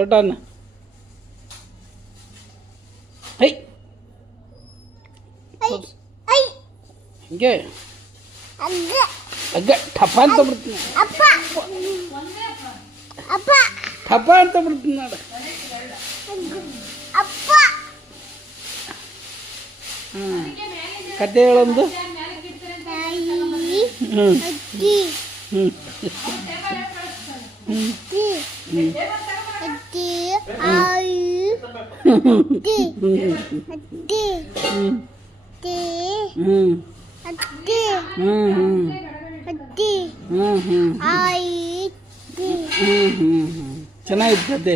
ಹೊರಟಾನ high ಹಿಂಗೆ ಅಗ್ಗ ಟಪ ಅಂತ ಬಿಡ್ತೀನಿ ಟಪ ಅಂತ ಬಿಡ್ತೀನಿ ನೋಡು. ಕತೆ ಹೇಳೊಂದು. ಚೆನ್ನಾಗಿತ್ತು ಕತೆ.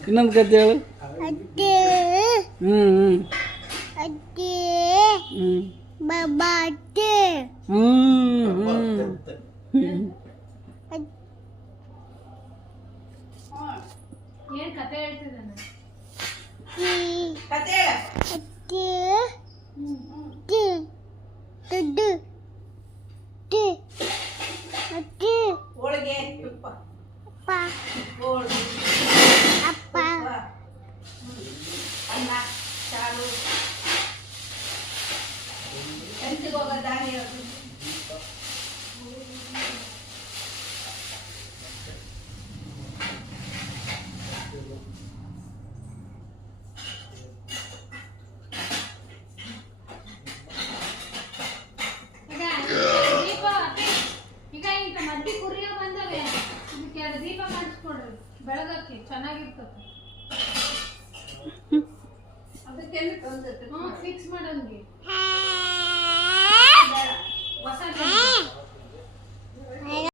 ಇನ್ನೊಂದು ಕತೆ ಹೇಳು. ಏನ್ ಕತೆ ಹೇಳ್ತಿದ್ದಾನೆ? ಹೋಳಿಗೆ ತುಪ್ಪ ಅಪ್ಪ ಅನ್ನ ಸಾರು ಎಂಟಿಗೆ ಹೋಗೋ ದಾರಿ ದೀಪ ಮಾಡಿಸ್ಕೊಡ್ರಿ ಬೆಳಗಕ್ಕೆ ಚೆನ್ನಾಗಿರ್ತದೆ. ಅದಕ್ಕೆ ಫಿಕ್ಸ್ ಮಾಡಂಗೆ ಹೊಸ